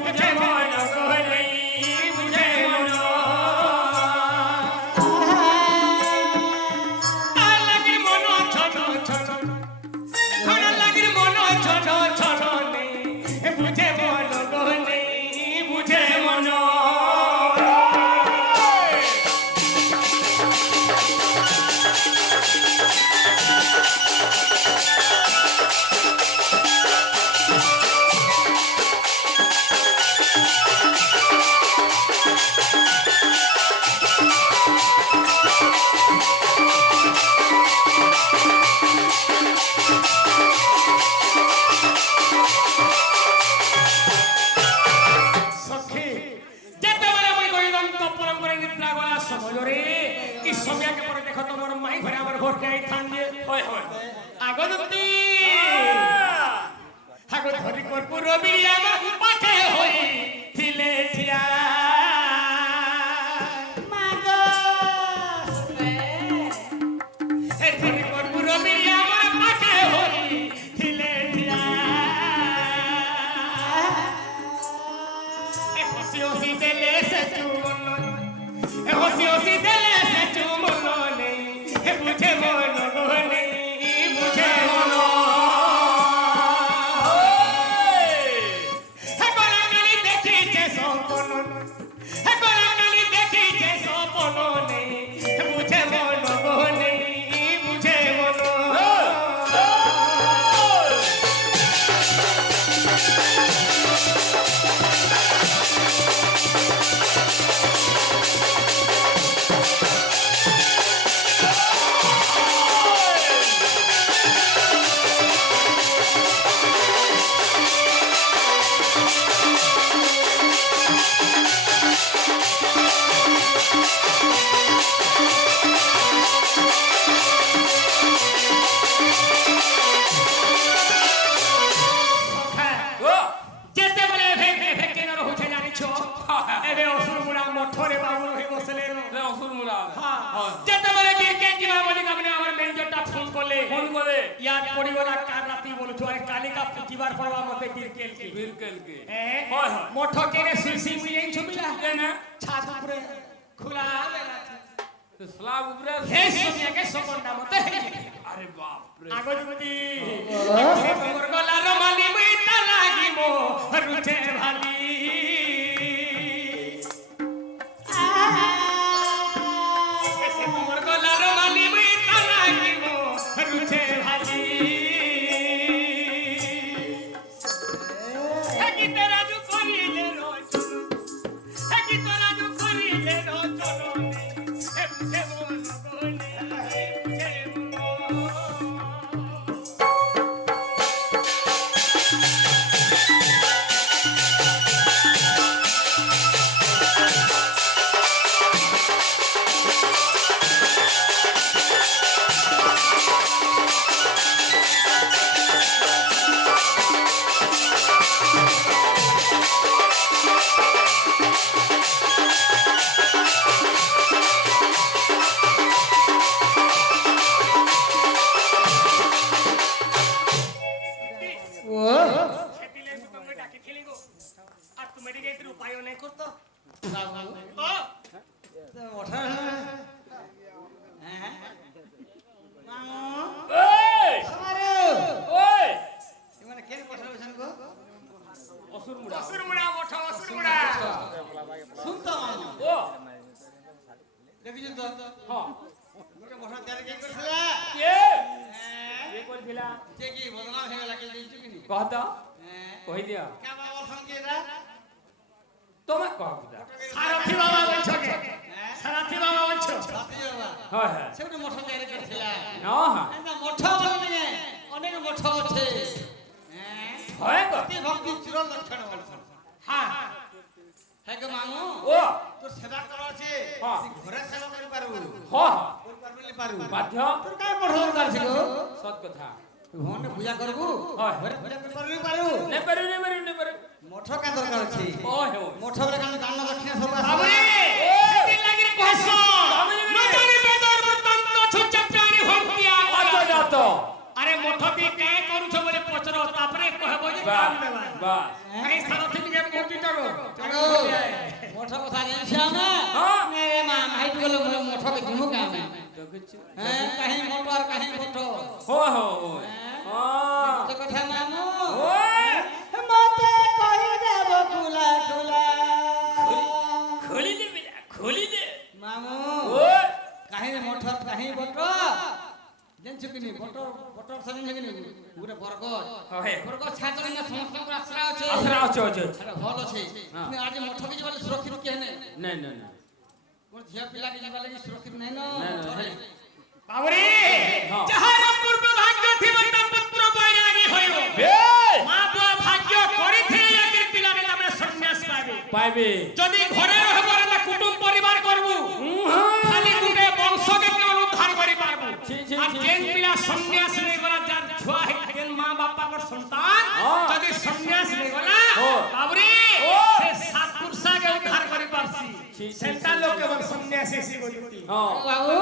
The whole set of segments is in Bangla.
বুঝে মন গলে বুঝে মন তার লাগে মন ছোট ছোট ঘন লাগে মন ছোট ছোট নেই বুঝে মন গলে বুঝে মন ধরি কর্পূর বিড়িয়া পাঠে হই থিলে ঠিয়া ধরি কর্পূর বিড়িয়া পাঠে হই থিলে ঠিয়া হসি হসি দেলে সে চুমন হসি হসি দেলে সে চুমন নেই বুঝে মন গলে বুঝে মন মঠ কেনে সিসি মিয়ে ছবিলা কেনা ছাদ উপরে খোলা মেলা স্ল্যাব উপরে হে সুনিয়াকে সকন্ডা মতে আরে বাপ রে আগজুতি সে তোর গলার মালি মিতা লাগিব রুচে ভালি সে তোর গলার মালি মিতা লাগিব রুচে ভালি কই দিয়া কা বাবা সংকেরা তোমে কহ বুদা সারথি বাবা বলছো কে সারথি বাবা বলছো সারথি বাবা হ্যাঁ হ্যাঁ সেটা মঠ তৈরি করছিলা না হ্যাঁ এটা মঠ বলে অনেক মঠ আছে হ্যাঁ ভক্তি ভক্তি চির লক্ষণ বলছো হ্যাঁ হ্যাঁ গো মামু ও তোর সেবা করা আছে ঘরে সেবা করি পারবো হ্যাঁ করি পারবলি পারবো বাধ্য তোর কাই মঠ দরকার ছিল সৎ কথা ভগবান পূজা করবো ঘরে পূজা করি পারবি পারু নে পারু নে পারু নে পারু মঠ কা দরকার আছে ওহে মঠ বলে কান দান দক্ষিণা সব আছে বাবরে সেটি লাগি কহছ নজরে বেদর বর্তন্ত ছুচ্চ প্রাণী ভক্তিয়া অত যত আরে মঠ বি কে করুছ বলে পচর তাপরে কহবো যে কাম দেবা বাস এই সারথি কে কোটি টাকা মোটা কথা জানছি আমি মেরে মা হাইট গেল মোটাকে দিমু কামে হ্যাঁ কাহি মোটর কাহি মোটো हो हो তো কথা মামু মতে কই দেব কুলা কুলা खोली दे खोली दे মামু ओ কাহি মোটর কাহি বটো জানছো কি নি বটো বটো সাজেন কি নি পুরো বরগত হয় বরগত ছাত্র না সমস্ত আশ্রা আছে আচ্ছা ভালো আছে তুমি আজ মোটকে যাবে সুরক্ষিত কে নে না কোন ঝিয়া পিলা কে যাবে লাগি সুরক্ষিত নাই না বাবরে যাহার পূর্ব ভাগ্য থিবতা পুত্র বৈরাগী হইব মা বুয়া ভাগ্য করিথিলে একের পিলাকে নামে সন্ন্যাস পাইবে যদি ঘরে রহব না কুটুম পরিবার করব খালি গুটে বংশকে কেবল উদ্ধার করি পারব আর যেন পিলা সন্ন্যাস নেই গলা যার ছুয়া হেন মা বাপার সন্তান যদি সন্ন্যাস নেই গলা বাবরে সে সাত পুরুষাকে উদ্ধার করি পারছি সেটা লোক কেবল সন্ন্যাস এসে বলতি বাবু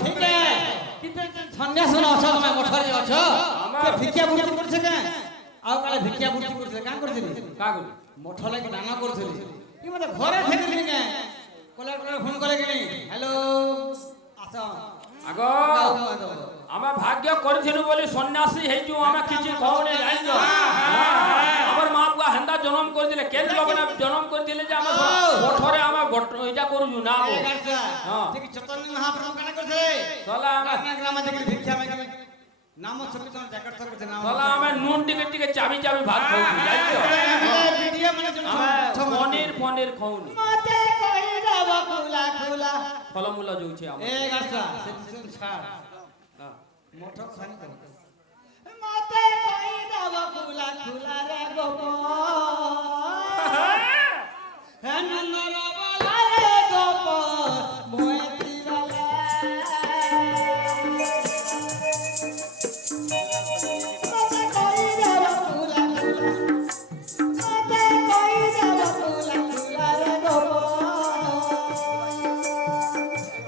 ঠিক আছে কিন্তু সন্ন্যাস না অছ তুমি মঠরে অছ কে ভিক্ষা বৃত্তি করছে কেন আও কালে ভিক্ষা বৃত্তি করছে কাম করছিলি কা করি মঠ লাগি দানা করছিলি কি মতে ঘরে থাকিলি কেন কলার ফোন করে গেলি হ্যালো আসো আগো আমার ভাগ্য করেছিল বলে সন্ন্যাসী হেইছু আমরা কিছু খবর জানিছ আমার মা বুয়া হেন্দা জন্ম করে দিলে কেন লোক না জন্ম করে দিলে যে আমার মঠরে আমার এটা করুছু না হ্যাঁ ঠিক চৈতন্য মহাপ্রভু কেন করছে চলা আমার গ্রামে দেখলি ভিক্ষা মাগি নাম ছবি তোমার জ্যাকেট তো করছে নাম চলা আমার নুন টিকে চাবি ভাত খাউছি জানিছ ভিডিও মানে পনির খাউনি মতে কই দেব কুলা কুলা ফলমূল যাଉଛି আমার এ গাছা সেদিন ছাড় মঠ খানি কর মতে কই দেব কুলা কুলা রে গোপ হে নন্দর বলা রে গোপ মোয়তি বালা মতে কই দেব কুলা কুলা মতে কই দেব কুলা কুলা রে গোপ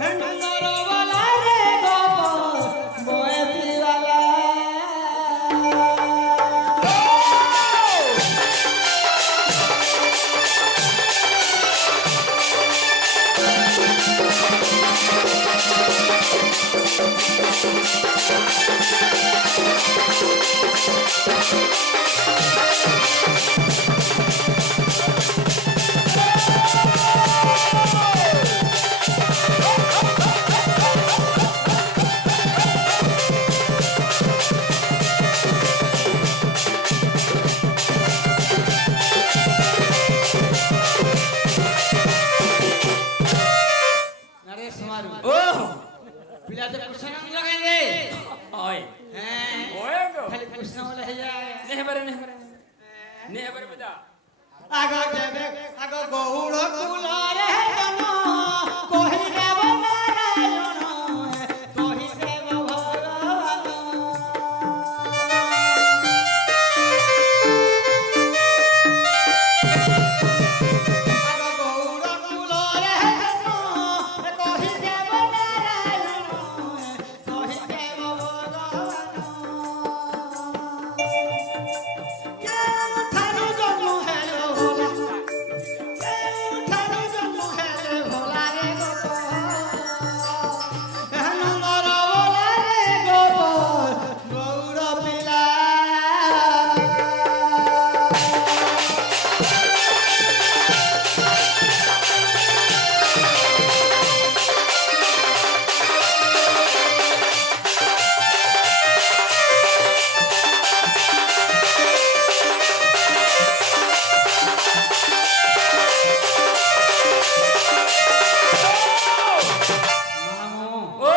হে নন্দর বলা রে গোপ মোয়তি বালা नरेश मारू ও पिला तो कृष्ण नाम लगाएंगे ওই हैं ওই গো खाली कृष्ण वाला है जाए নেহবারে বেদা आगो देवे आगो गौड़ कुलारे जन कोहि देव नारायण कोहि देव भगवान आगो गौड़ कुलारे जन कोहि देव नारायण कोहि देव भगवान কেউ ঠারু জন্ম হেলো ভোলা কেউ ঠারু জন্ম হেলো ভোলা রে গোপ নন্দর ভোলা রে গোপ গৌর পিলা মামু ও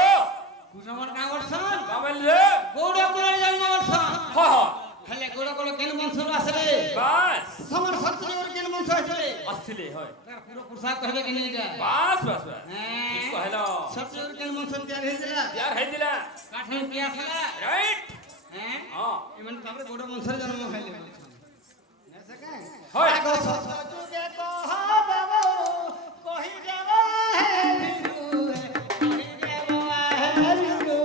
কুসমান কাম করছন কামেল রে গৌড় কুলার জন্ম করছন হ হ হেলে গৌড় কুল কেন বংশ আসলে বাস তোমার সত্যজির কেন বংশ আসলে আসলে হয় তার পুরো পোশাক কহবে কেন এটা বাস হ্যাঁ ঠিক কহিলো সত্যজির কেন বংশ তৈরি হয়েছিল यार है दिला কাঠন কি আসলা রাইট হ্যাঁ हां এমন তারপরে গৌড় বংশের জন্ম হইলে নেছে কেন হয় আগো সত্যজুগে কহ বাবা কহি দেব হে ভিরু কহি দেব হে ভিরু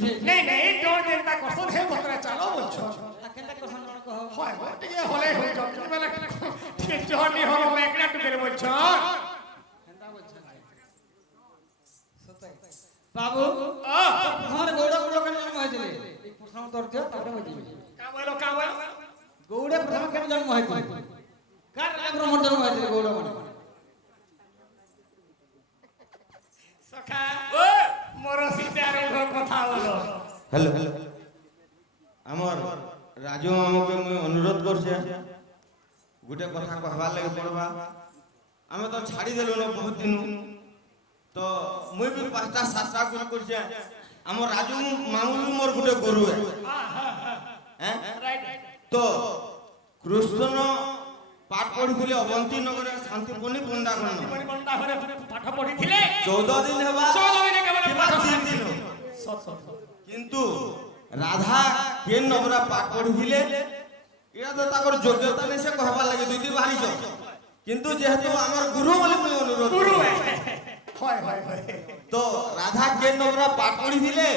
বুঝে নেই নেই তোর যেটা কষ্ট হে বতরা চালো বলছো কেনটা কথা না কহ হয় টিকে হলে হই যাও কিন্তু বেলা ঠিক জহনি হলো মেকনা টুকে বলছো বাবু আমার গৌড় গৌড় কেন জন্ম হয়েছিল এই প্রশ্ন উত্তর দিও তারপরে বুঝিবি কামাইলো গৌড়ে প্রথমে কেন জন্ম হয়েছিল কার রাজা ব্রহ্মর জন্ম হয়েছিল গৌড় মানে সখা ও মোর সিটার কথা হলো হ্যালো আমার রাজু মামুকে মুই অনুরোধ করছে গোটে কথা কহবার লাগে পড়বা আমি তো ছাড়ি দেলু না বহুত দিন তো মুই বি 5টা 7টা গুণ করছে আমার রাজু মামু বি মোর গোটে গুরু হ্যাঁ তো কৃষ্ণ পাঠ পড়িলে অবন্তী নগরে শান্তিপূর্ণী পণ্ডাগণ বন্ডা ঘরে পাঠ পড়িছিলে 14 দিন হেবা 14 দিনে কেবল পাঠ 3 দিন সত কিন্তু রাধা কেন নবরা পাঠ পড়িলে এটা তো তাকর যোগ্যতা নেই সে কহবার লাগে দুই দুই বাহারিছ কিন্তু যেহেতু আমার গুরু বলে মুই অনুরোধ গুরু করি। হয় তো রাধা কেন নবরা পাঠ পড়িলে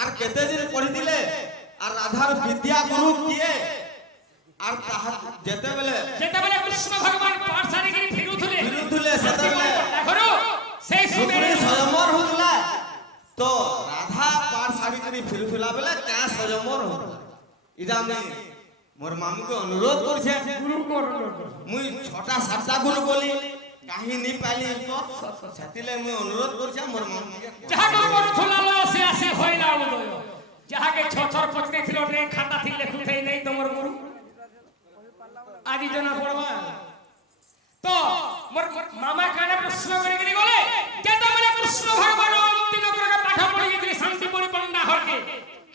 আর কেতে দিন পড়িলে আর রাধার বিদ্যা গুরু কিয়ে আর তাহা যেতেবেলে কৃষ্ণ ভগবান পাঠশালী গিরি ফিরুথলে বিরুদ্ধলে সেতেবেলে দেখো সেই সুন্দরী সুন্দরী স্বয়ম্বর হউতলা তো রাধা পাঠ শাড়ি করে ফিরুথলা বেলে কা স্বয়ম্বর হউতলা ইটা আমি মোর মামুকে অনুরোধ করছে গুরু করো মুই 6টা 7টা গুরু বলি কাহিনী পাইলি তো সেতিলে মুই অনুরোধ করছে মোর মামুকে যাহাকে করুথলা লো সে আসে হইলা উদয় যাহাকে ছছর পচরে ছিল নেই খাতা থি লেখুতেই নেই তোমার গুরু আজি জনা পড়বা তো মোর মামা কানে প্রশ্ন করে গলি গলে যেটা মানে কৃষ্ণ ভগবান অন্তি নগরকে পাঠ পড়ি গিয়ে শান্তি পরিপূর্ণ হকে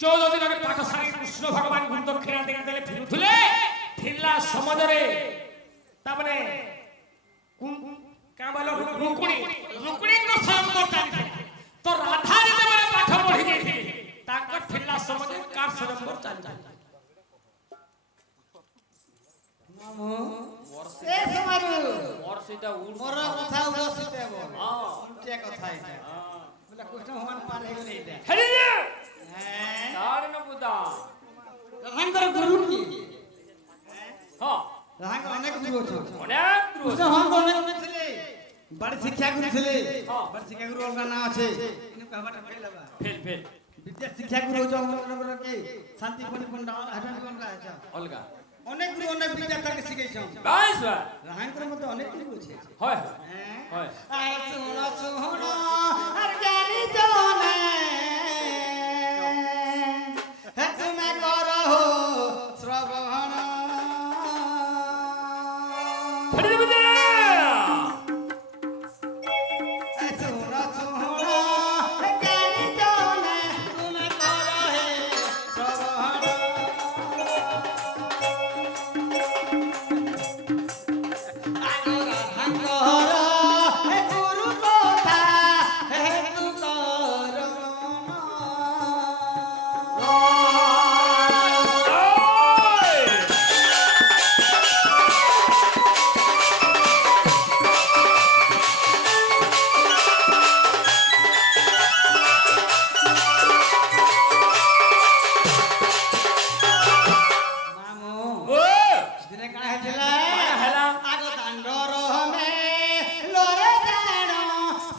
14 দিন আগে পাঠ সারি কৃষ্ণ ভগবান গুরু দক্ষিণা দেই দেলে ফিরুথলে ফিরলা সমাজরে তারপরে কোন কাবালো রুকুনি কো সম্পর্ক চালিছে তো রাধা যেতে মানে পাঠ পড়ি গিয়ে তাকর ফিরলা সমাজে কার সম্পর্ক চালিছে মামু এ সমারু বর্ষিটা মোর কথা উড়ছিতে বল উল্টে কথা এটা বলে কৃষ্ণ ভগবান পার হয়ে গেলে এটা হরিয়া হ্যাঁ তার ন বুদা রাধাঙ্কর গুরু কি হ্যাঁ রাধাঙ্কর অনেক গুরু আছে অনেক কৃষ্ণ ভগবান অনেক ছিলে বড় শিক্ষা গুরু ছিলে হ্যাঁ। বড় শিক্ষা গুরু অলগা না আছে ইনু কহবাটা ফেলবা ফেল বিদ্যা শিক্ষা গুরু জমনগর কি শান্তি পরিপূর্ণ হাজার অলগা আছে অলগা অনেক গুরু অনেক বিদ্যা তাকে শিখাইছ বাস বা রাধাঙ্কর মধ্যে অনেক গুরু আছে হয় হ্যাঁ হয় আর শুনো আর জ্ঞানী জনে হে তুমি করো শ্রবণ হরি বুদা শুনো হে জ্ঞানী জনে তুমি করো হে শ্রবণ রাধাঙ্কর হে গুরু কথা হে তু কর মামু ও দিনে কাଣା হেছিলা হেলা আগ দাଣ୍ଡর মে লোরে জাণ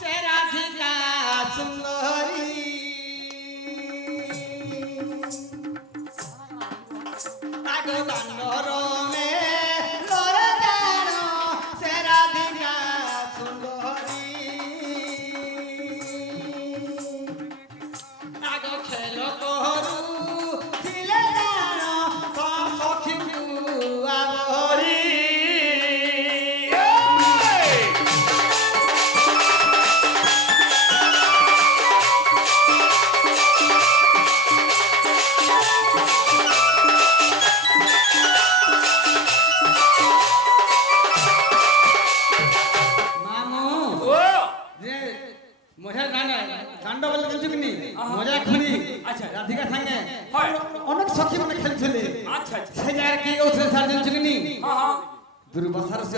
সে রাধিকা সুন্দরী আগ দাণ্ডর মে লোরে জাণ সে রাধিকা সুন্দরী আগ খেল করু ছিলে জাণ সখী আবহরি মামু ও যে মজা গান কাণ্ড বলে বলছো কি মজা খুনি আচ্ছা। রাধিকা সঙ্গে হয় অনেক সখী মানে খেলছিলে আচ্ছা আচ্ছা সেই জায়গায় কি ওঠে সার জানছো কি হ্যাঁ দুর্বাসার সে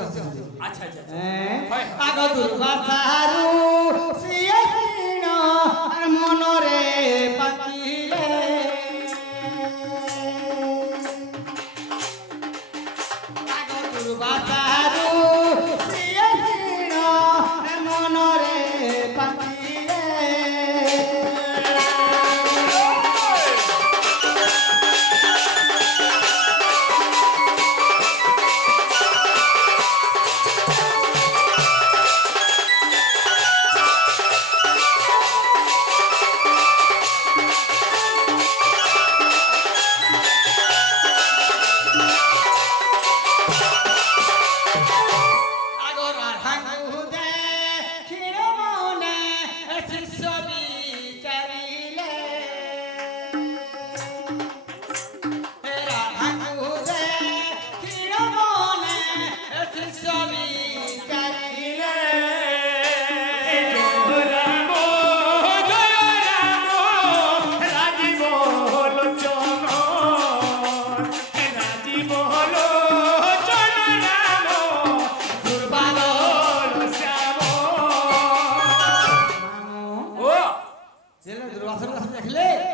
আচ্ছা হ্যাঁ হয় আগ দুর্বাসারু সিয়ে সিনো আর মনরে পাচিলে দুর্বাসারু প্রিয় দিন মনরে পাচিলে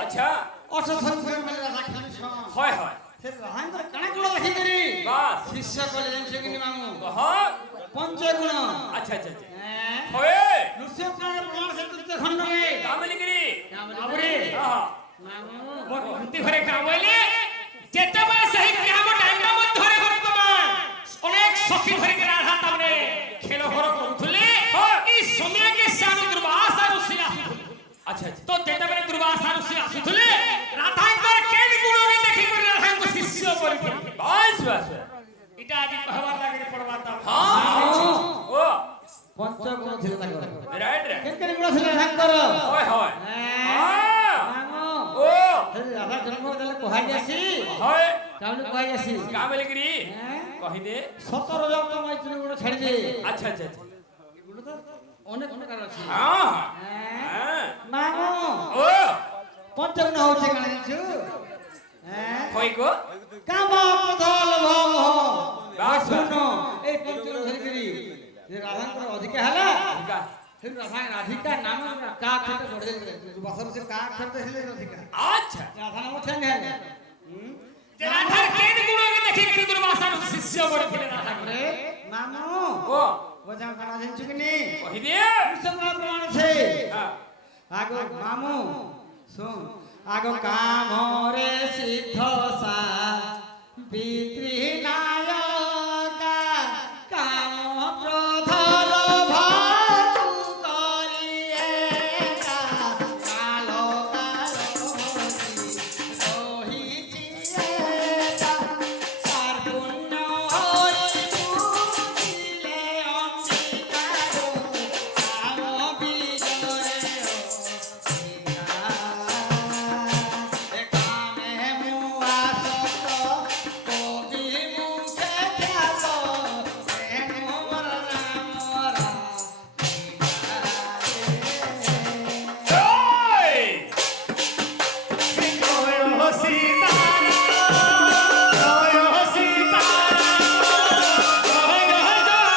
আচ্ছা হয় হয় বাস শিষ্য বলে জানছো কিনি মামু হ্যাঁ পঞ্চগুণ আচ্ছা আচ্ছা আচ্ছা হ্যাঁ হয় লুসিও প্রাণ প্রমাণ সত্য খণ্ডরে কামলিগিরি বাবুরে হ্যাঁ মামু ভক্তি ঘরে কামলে যেতেবেলে সেই গ্রাম ডান্ডা মধ্যরে বর্তমান অনেক সখী ধরে রাধা তামনে খেল ঘর করুথলে এই সময়কে সানু দুর্বাসা ঋষি আসুথলে আচ্ছা আচ্ছা তো যেতেবেলে দুর্বাসা ঋষি আসুথলে রাধাঙ্কর কেন গুণকে দেখি করে রাধাঙ্ক শিষ্য করিথলে বাস বাস এটা আদি কহবার লাগে পড়বা তা হ্যাঁ ও পঞ্চগুণ ছিল তাকর রাইট রাইট কেন কেন গুণ ছিল রাধাঙ্কর হয় হয় হ্যাঁ মামু ও রাধা জন্ম দেলে কহাই যাসি হয় কাউনে কহাই যাসি কামলিগিরি হ্যাঁ কহি দে 17 জন তো মাই গুণ ছাড়ি দে আচ্ছা আচ্ছা আচ্ছা এগুলো তো অনেক অনেক কারণ আছে হ্যাঁ হ্যাঁ হ্যাঁ মামু ও পঞ্চগুণ হচ্ছে কারণ জানছো হ্যাঁ কই গো কাম প্রধল ভম বাস শুনো এই পঞ্চগুণ ধরিকিরি যে রাধাঙ্কর অধিকা হেলা ঠিকা সেই রাধিকা নাম কা খেতে বড়ে দুবাসর সে কা খেতে হেলে রাধিকা আচ্ছা রাধা নাম ঠেঙ্গ হেলে যে রাধার কেন গুণকে দেখি করে দুর্বাসার শিষ্য করিথলে রাধা রে মামু ও বোঝা কানা জানছো কি নি কহি দে বিশ্বনাথ প্রমাণ আছে হ্যাঁ আগো মামু শুন আগো কামরে সিদ্ধ সা পিতৃ নায়কা কাম প্রধল ভাতু করিয়ে কালো কালো রহিছিয়ে তার পুণ্য হরি মুছিলে অঙ্গীকার কাম বিজয় কামে মুয়া সত কবি মুখে খ্যাত প্রেম মরা মরা ওই জয় হো সীতারাম জয় হো সীতারাম জয় জয়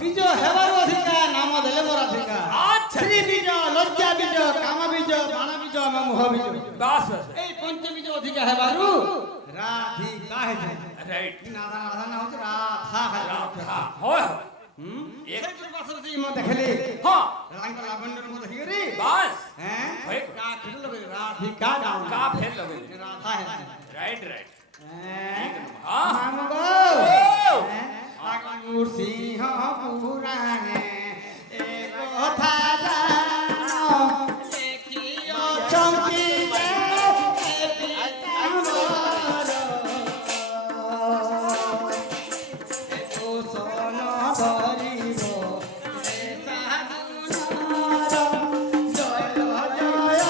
বীজ হেবার অধিকার নাম দেলে মোর অধিকার আচ্ছা শ্রী বীজ লজ্জা বীজ কাম বীজ বাণ বীজ মোহ বীজ বাস বাস এই পঞ্চবীজ অধিকার হেবারু রাধিকা হেছে রাইট নাদা নাদা না হচ্ছে রাধা রাধা হয় হয় এক দুর্বাসর সেই মত দেখলে হ্যাঁ রাঙ্গ লাবণ্যর মত হিগরি বাস হ্যাঁ হয়। কা খেল লগে রাধিকা নাম কা ফেল লগে রাধা হেছে রাইট রাইট হ্যাঁ হ্যাঁ মাম গো ও আগুর সিংহ পুরাণে এ কথা জানো দেখিও চমকিলে এ পিতাম্বর এ দোষণ ধরিব এ সাধুনর জয় জয়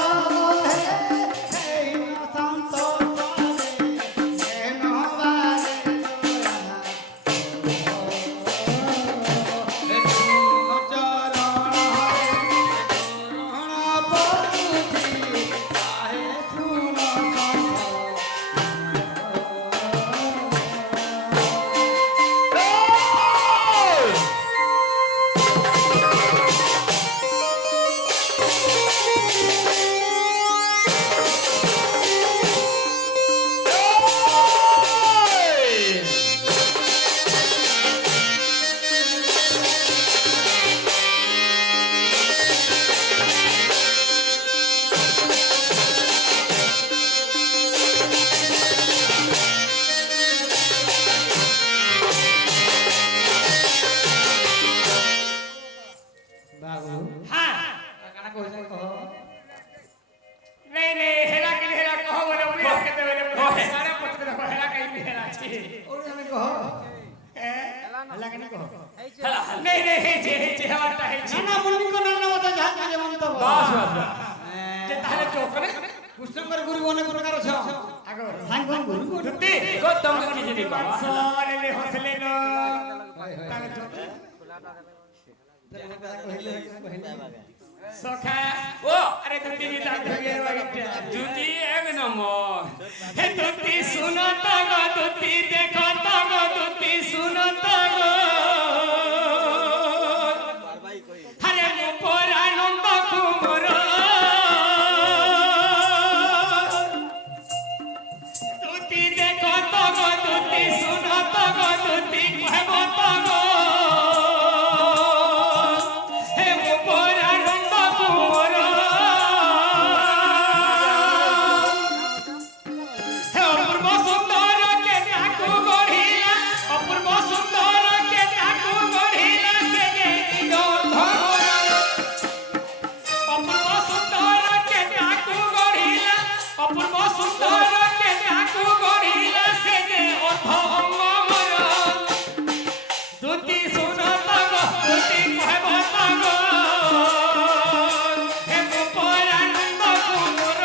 হে সন্ত হেলা কেন কহ হেলা নেই নেই হেইছে হেলাটা হেইছে না মুন্নি কোন না মত যাহা কাজে মন্তব্য বাস যে তাহলে চোখ করে কৃষ্ণঙ্কর গুরু অনেক প্রকার আছে আগো সাংঘ গুরু দুটি গতম কি দিদি বাবা সোলে হসলে নো তাহলে চোখ সখা ও আরে দুটি দাগ হয়ে গেছে দুটি এক নম্বর হে দুটি শুনো তো গো দুটি দেখো তো গো দুটি শুনো তো গো আরে মোর আনন্দ কুমর দুটি দেখো তো গো দুটি শুনো তো গো দুটি কহব তো গো হে মোর আনন্দ কুমর হে অপূর্ব সুন্দর কে তাকু গঢ়িলা অপূর্ব সুন্দর কে তাকু গঢ়িলা সে যে নিগন্ধ অপূর্ব সুন্দর কে তাকু গঢ়িলা অপূর্ব সুন্দর কে তাকু গঢ়িলা সে যে অর্ধ অঙ্গ মর দুটি শুন তগ দুটি কহব তগ হে গোপর আনন্দ কুমর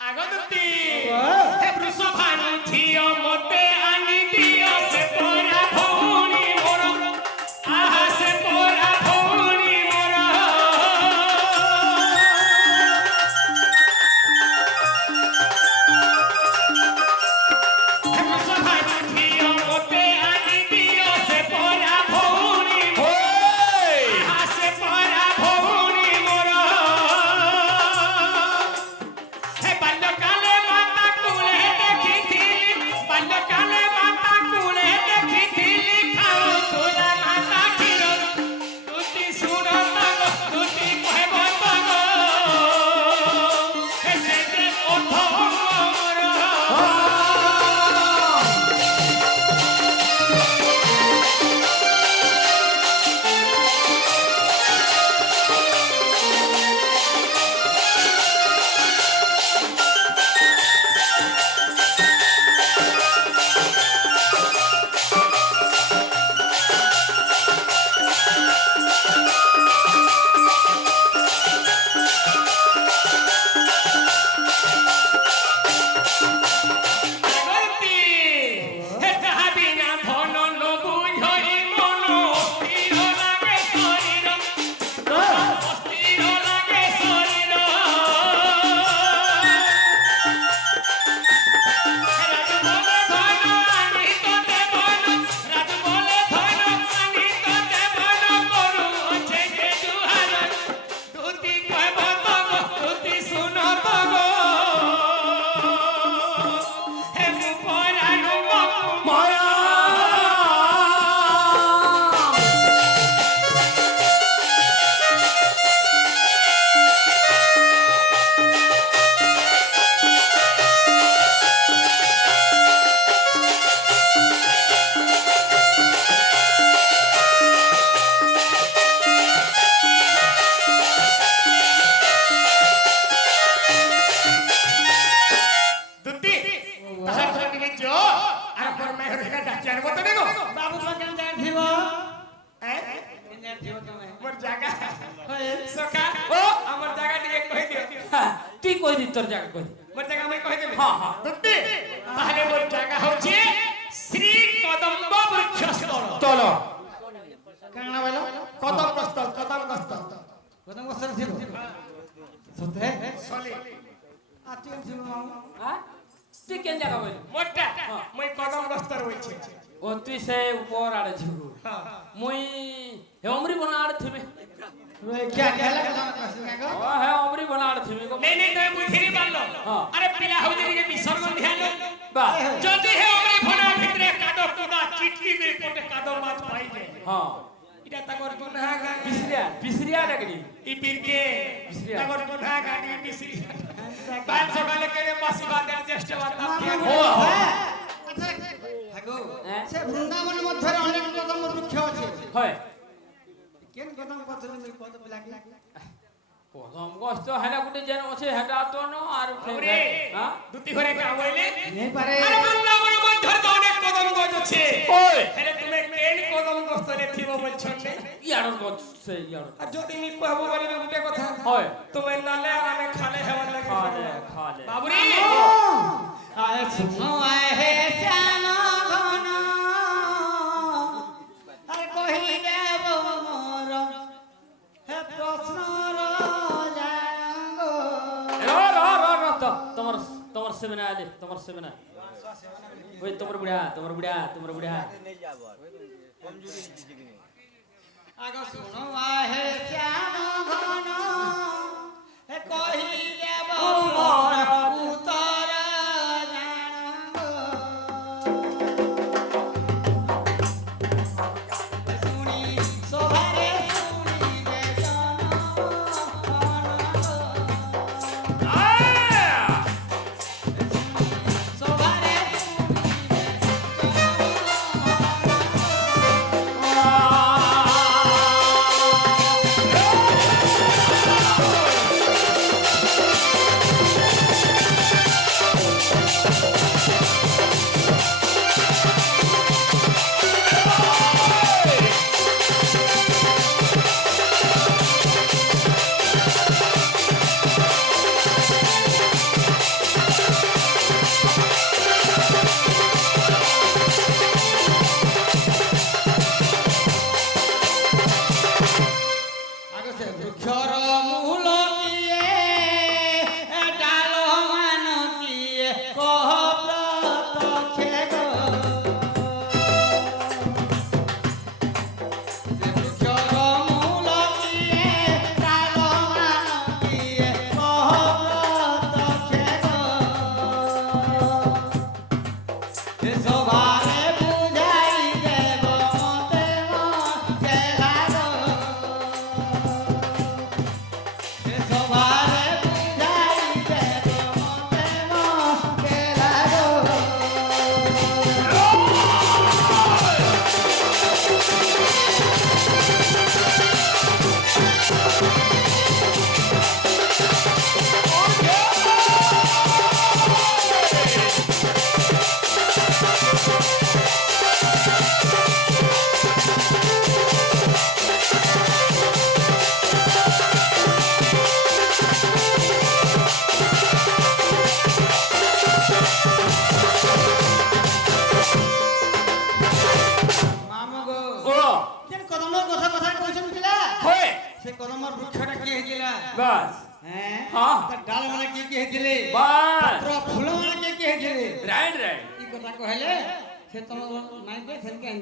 আগদতি হে বৃষভানু ঝিও মতে আনি দিও সে পরা ভৌণী মোর আহা সে পরা ভৌণী মোর হে বৃষভানু ঝিও মতে আনি দিও সে পরা ভৌণী মোর আহা সে পরা ভৌণী মোর হে বাল্যকালে মাতা কুলে দেখিଥିଲି বাল্যকালে মাতা কুলে দেখিଥିଲି খাও তোলা মাতা କ୍ଷୀର দুটি শুণ তগ দুটি কহব তগ হে সে যে অর্ধ অঙ্গ মোর আগতি হে তাহা বিনা ধন ন বুঝই মন অস্থির লাগে শরীর অস্থির লাগে শরীর রাজ বলে ধন আনি তো দেবন রাজ বলে ধন আনি তো দেবন করু আছে যে জুহার দুটি কহব তগ দুটি শুন তগ হে মোর আনন্দ কুমর দুটি তাহার তোরা দিকে যো আর পর মেহর হেকা ডাকি আনবো তো নেগো বাবু তো কেন যায় থিব হ্যাঁ কেন যায় থিব তুমি মোর জায়গা হয় সখা ও আমার জায়গা দিকে কই দিও তুই কই দি তোর জায়গা কই মোর জায়গা আমি কই দেব হ্যাঁ, হ্যাঁ। দুটি তাহলে মোর জায়গা হচ্ছে শ্রী কদম্ব বৃক্ষস্থল তল কাংনা বলো কদম্ব স্থল কদম বছর থিব সতে সলি আতি থিব মামু হ্যাঁ তুই কেন জায়গা কই মোরটা মই কদম্ব স্থল হইছে ও তুই সে উপর আড়ে ঝুগু মুই হেমরি বনা আড়ে থিবে রয়ে क्या क्या लगा जाना कैसे का ও হে অমরি বনা আড়ে থিবে গো নেই নেই তুমি বুঝিনি পারলো হ্যাঁ। আরে পিলা হউছে যে বিসর্জন ধ্যান বা যদি হে অমরি ভনা ভিতরে কাদো কুদা চিটকি করে পটে কাদো মাছ পাইবে হ্যাঁ এটা তাকর গুনাহ গা পিছরিয়া ডাকনি ই পীরকে বিসরিয়া। তাকর গুনাহ গানি বিসরিয়া কাল সকালে কেনে বাসি বাঁধার চেষ্টা বাতাম ও আচ্ছা হাগো হ্যাঁ? সে বৃন্দাবনের মধ্যে অনেক কদম বৃক্ষ আছে হয় কেন কদম পছন্দ তুমি কদম লাগি প্রথম কষ্ট হেডা গুটে যেন আছে হেডা তো ন আর ওরে হ্যাঁ দুটি ঘরে কা হইলে নেই পারে আরে বৃন্দাবনের মধ্যে তো অনেক কদম গছ আছে ওই আরে তুমি কেন কদম গছরে থিব বলছন নে ইয়ার গছ সে ইয়ার আর যদি নি কহবো বলিবে গুটে কথা হয় তুমি নালে আর আমি খালে হেওয়ার লাগে খালে বাবুরি আয় শুনো আয় হে শ্যাম ঘন আর কহি দেব মোর হে প্রশ্নর জানগ র তো তোমার সেমিনা আলে তোমার সেমিনা ওই তোমার বুড়া আগ শুনো আয় হে শ্যাম ঘন হে কহি দেব মোর উত্তর জানগ শুনি সোভারে শুনিবে সোভারে আগছে বৃক্ষর মূল কিয়ে ডাল মান কিয়ে কহ প্রত্যক্ষে গো বৃক্ষর মূল কিয়ে ডাল মান কিয়ে কহ প্রত্যক্ষে গো সবারে বুঝাই দেব মতে মতে লাগো সবারে বুঝাই দেব মতে মতে লাগো মামগো ও কেন কদমর কথা কথা কইছেন পিলা হয় সে কদমর বৃক্ষটা কি হইছিলা বাস হ্যাঁ হ্যাঁ। তার ডাল মানে কি কি হইছিলে বাস পত্র ফুল মানে কি কি হইছিলে রাইট এই কথা কইলে সে তোমার নাই দে সেনকে আনি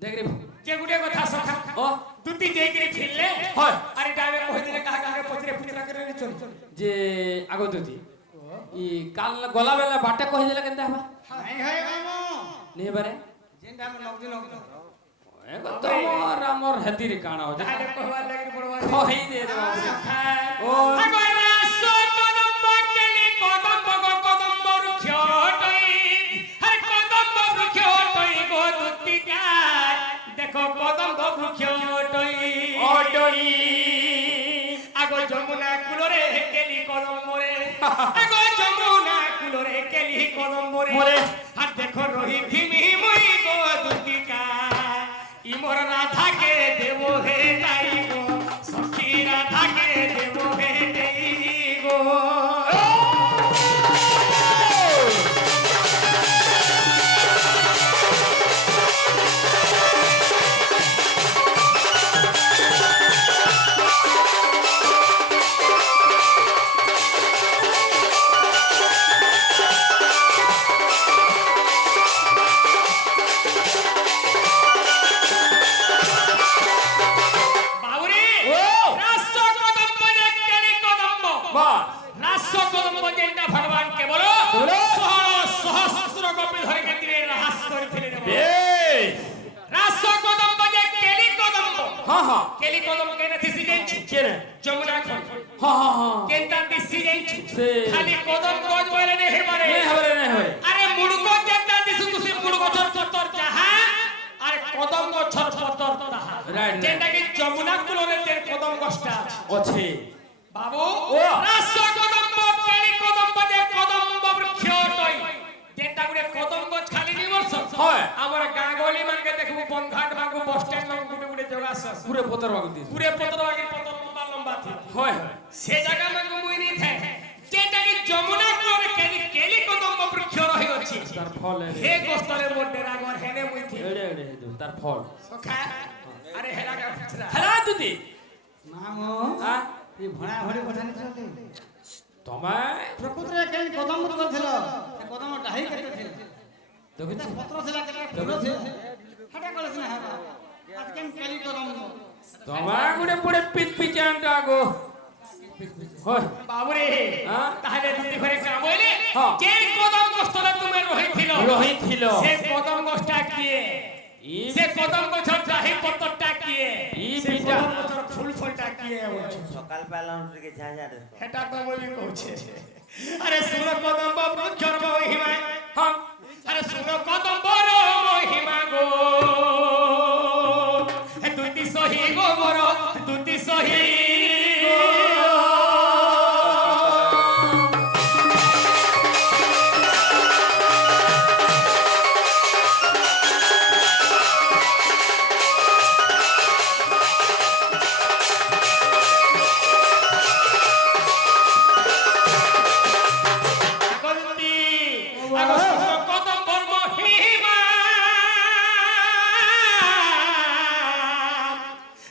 দেখ রে যে গুটে কথা সখা ও দুটি দেইকে ফিরলে হয় আরে ডাবে কই দিলে কাহা কাহা পচরে পুচরা করে চল যে আগততি ই কাল গলা বেলা বাটা কहि দেলা কেনতা হবা হাই হাই মামু নে বারে যেনটা আমি নকদিন নকদিন এগো তোমার আমর হেতিরে কানা হজে আরে কহবার লাগি পড়বা কহি দে রে বাবু ও আগরা কদম্ব কেলি কদম্ব বৃক্ষ টই হর কদম্ব বৃক্ষ টই গো দুতিকা দেখো কদম্ব বৃক্ষ টই ওডই আগো যমুনা কুলরে কেলি কদম্বরে আগো যমুনা কুলরে কেলি কদম্বরে মোরে। আর দেখো রহি ধিমি মই গো দুতিকা ইমর রাধাকে দেব হে নাই গো সখী রাধাকে দেব হে নাই গো বাহ রাস কদম্ব যেটা ভগবান কে বলো বলো। সহস্র গোপী ধরে কেটে রাস করেছিলেন বেশ রাস কদম্ব যে কেলি কদম্ব হ্যাঁ কেলি কদম্ব কেনে থিসি যাইছি কে রে যমুনা খনি হ্যাঁ কেনটা দিসি যাইছি সে খালি কদম গজ বলে নেই পারে নে হবে নে হবে আরে মুড়গো যেটা দিসু তুসি মুড়গো ছর পতর যাহা আর কদম গছর পতর তাহা Right, right. যেটা কি যমুনা কুলরে তের কদম গছটা আছে আছে বাবু ও। রাস কদম্ব কেলি কদম্ব যে কদম্ব বৃক্ষ টই যেটা গুড়ে কদম গছ খালি নিবর্ষ হয়। আমার গাঁ গলি মানকে দেখবো বনঘাট মাগু বস স্ট্যান্ড মাগু গুটে গুটে জগাস পুরে পতর বাগু দিস পুরে পতর বাগের পতর লম্বা লম্বা থি হয় হয় সে জায়গা মাগু মুই নি থে যেটা কি যমুনা কুলরে কেলি কেলি কদম্ব বৃক্ষ রহি আছে তার ফল হে গোস্তরে মোটে রাগর হেনে মুই থি এড়ে এড়ে হেদু তার ফল সখা আরে হেলা গা ফুছরা হেলা দুদি না গো হ্যাঁ এই ভଣା ভরি কথা নিছতে তোমায় প্রকৃতিরে কেন কদম বদল ছিল সে কদম ডাহি কেটে ছিল দেখেছি পত্র ছিল কেটে ফুল ছিল হাটা কলেছ না হাটা আজ কেন কেলি কদম তোমায় গুড়ে পুরে পিচ পিচান্টা গো হয় বাবুরে হ্যাঁ? তাহলে দুটি ঘরে কাম হইলে হ্যাঁ। যে কদম গোস্তরে তুমি রহিছিল রোহিত ছিল সে কদম গোছটা কিয়ে ই সে কদম গোছর ডাহি পত্তরটা কিয়ে ই সে বিটা। কদম গোছর ফুল ফুলটা কিয়ে বলছো সকাল বেলা উঠে ঝাঁঝা রে এটা তো বলি কইছে আরে সুর কদম্ব বৃক্ষর মহিমা হ্যাঁ আরে সুর কদম্বর মহিমা গো হে দুটি সহি গো বড় দুটি সহি আগন্তি আগস্ত কদম্বর মহিমা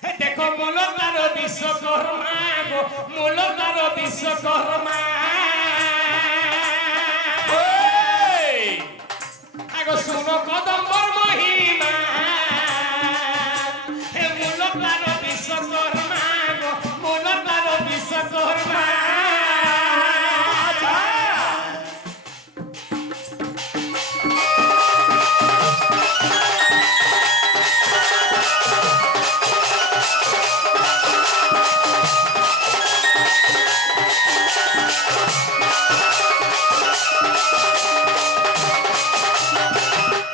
হে দেখো মূল তার বিশ্বকর্মা গো মূল তার বিশ্বকর্মা আগো শুনো কদম্বর মহিমা হে মূল তার বিশ্বকর্মা গো মূল তার বিশ্বকর্মা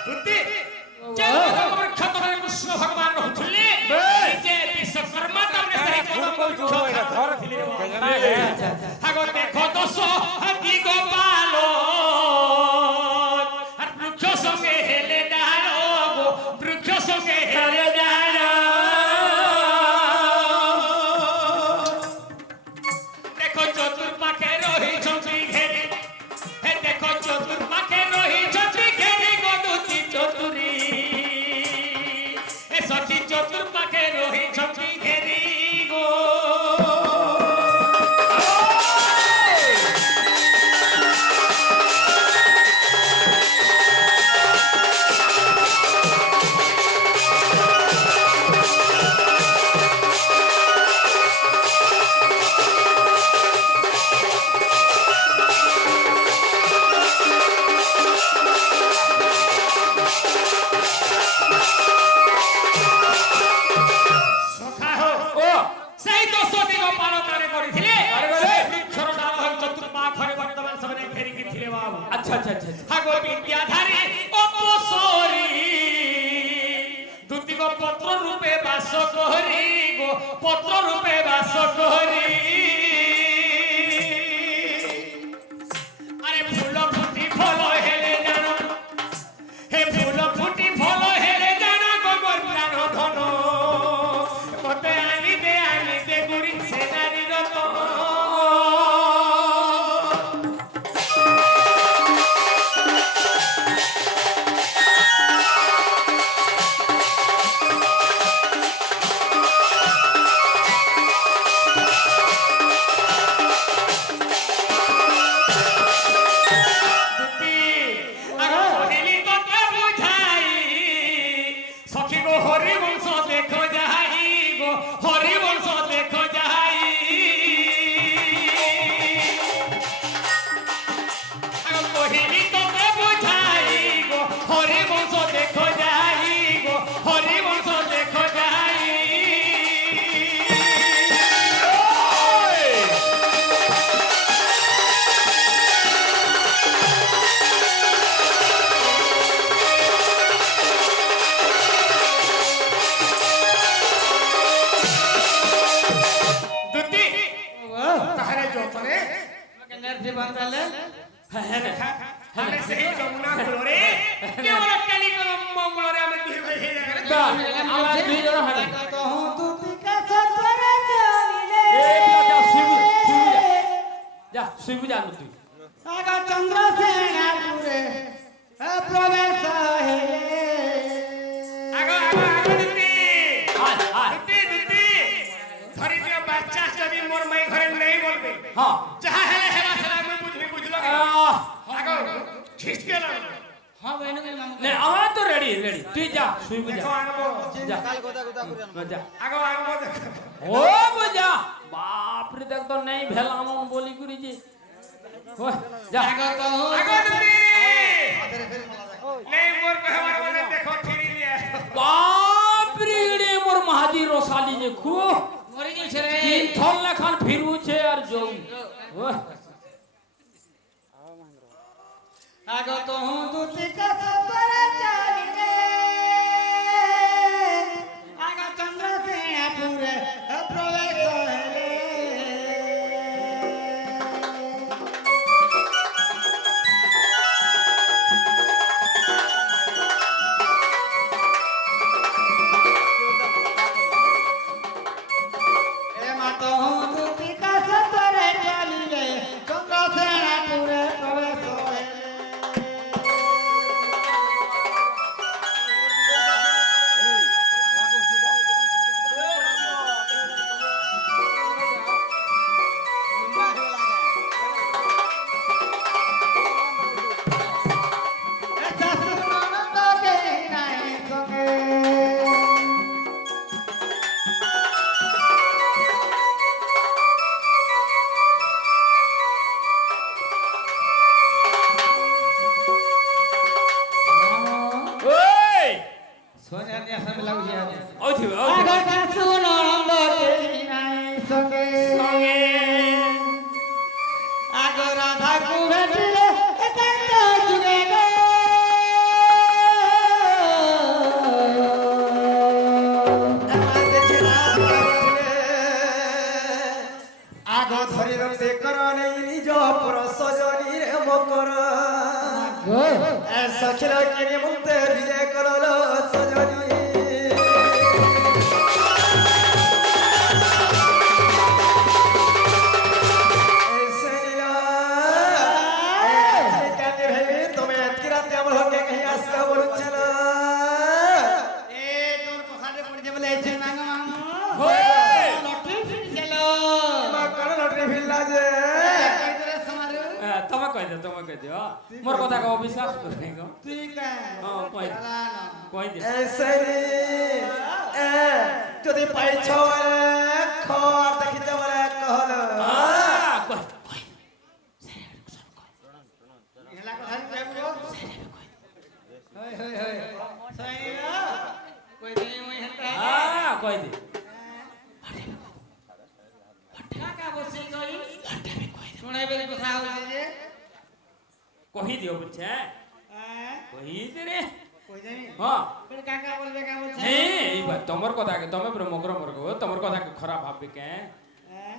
দুতি যে কদম্বর ক্ষতরে কৃষ্ণ ভগবান রহুଥିଲେ যে বিশ্বকর্মা তামনে সেই কদম্বর ধরଥିଲେ আগো দেখো দোষ হাতি গোপাল আর বৃক্ষ সঙ্গে হেলে ডাল গো বৃক্ষ সঙ্গে হেলে ডাল দেখো চতুর্পাখে রহিছন্তি ঘেরে হে দেখো চতুর্পাখে রহিছন্তি ঘেরে গদুতি চতুরি এ সখী চতুর্পাখে রহিছন্তি ঘেরি গো সখা হো ও সেই দশটি গোপাল তারে করিছিলে তারে করে? সেই বৃক্ষর ডাল হন চতুর্পাখরে বর্তমান সবনে ঘেরিকি ছিলে বাবু আচ্ছা আচ্ছা আচ্ছা আচ্ছা। হাগো বিদ্যাধারী অপসরি দুটি গো পত্র রূপে বাস করি গো পত্র রূপে বাস করি আরে ফুল ফুটি ফল হেলে জানো হে ফুল ফুটি ফল হেলে জানো গোবর প্রাণ ধন মতে আনিতে গুড়ি সে নারী রতন তোরে এনার্জি বাঁধালে ଆମେ ସେହି ଯମୁନା କୂଳରେ କେବଳ କାଲିକଲମ ମଙ୍ଗଳରେ ଆମେ ଦୁଇ ଭାଇ ବା, ଆମେ ଦୁଇ ଜଣ ହେଲେ କହୁ ତୁତିକା ସତରେ ଚାଲିଲେ ଏ ପିଲା ଯା ଶୁଇବୁ ଯା ଶୁଇବୁ ଜାନୁ ତୁଇ ଆଗ ଚନ୍ଦ୍ରସେନାପୁରେ ପ୍ରବେଶ ହେଲେ ଆଗ ଦିଦି ହାय ହାୟ ଦିଦି ଧରି ଦିଅ ବାଚ୍ଚା ଯଦି ମୋର ମାଇ ଘରେ ନେଇ ବୋଲବେ ହଁ ଯାହା ହେଲେ ହେବା ସେଟା ଆମେ ବୁଝିବି ବୁଝିଲ ଆଗ ଖିସ୍ତେ ନା ହଁ ବହିନୁ কে মামু নে আমরা তো রেডি রেডি তুই যা শুইবু ଦେଖ যা ଆଣବ যা যা ଆଗ ଆଣବ ଦେଖ ও বুঝা বাপ রে দেখ তো নাই ভেলাম বলি করি যে ও যা স্বাগত হো ଆଗ ଦିଦି ନେଇ ମୋର କହିବାର ମାନେ ଦେଖ ଠିରି ନିଆ বাপ রে রে মোর মাহাজি রসালি যে খু মরি গেছে রে তিন থল লেখান ফিরুছে আর যৌ ও আগত হো তুতিকা সତରେ চালিলে আগ চন্দ্রসেনাপুরে প্রবেশ হেলে এ মাত হো তুতিকা সତରେ চালিলে চন্দ্রসেনাপুরে প্রবেশ হেলে ওই সোনিয়া নিয়া সামনে লাগুছে আজ ওই থিবে ওই থিবে আগা সুনন্দ কেহি নাই সঙ্গে সঙ্গে আগ রাধা কু ভেটিলে একান্ত যুগে গো আগ ধরি রতে কর নেই নিজ প্রসজনী রে মকর সখিল কিনি মুক্তে বিজয় করল সজনী তুমি এতকি রাতে আমার হকে কहीं আসলে বলছিল এ তোর কথাতে পড়ছে বলে এছে মাঙ্গ মামু ওই লটরি ফিরছিল কারণ লটরি ফিরলা যে কইতরে সমারু তুমি কই দিও মোর কথা কে অবিশ্বাস করে গো তুই কা হ্যাঁ কই কই দে এসেনি যদি পাইছ বলে খর দেখি তো বলে কহল কই হেলা কথা কইবো হই হই হই সাইরা কই দে মই হেতা কই দে কাকা বসে কই শুনাইবে কথা হইছে যে কই দিও বুঝছে হ্যাঁ কই দে রে কই যাবি হ্যাঁ ফির কাকা বলবে কা বলছে এই বা তোমার কথা কে তুমি পুরো মগর মরগো তোমার কথা কে খারাপ ভাববে কে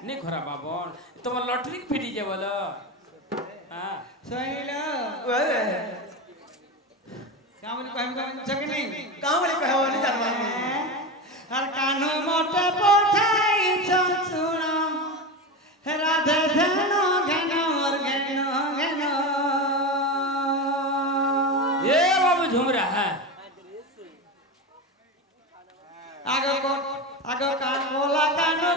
নি খারাপ ভাবন তোমার লটারি ফিটি যে বলো হ্যাঁ সাইরা কামনি কইম কইম জগনি কামলি কহওয়ানি জানবা আর কানু মোটে পঠাই শুন রাধে ধেন ঘেন ওর ঘেন ঘেন এ বাবু ঝুমরা হ্যাঁ আগ কান বলা কানু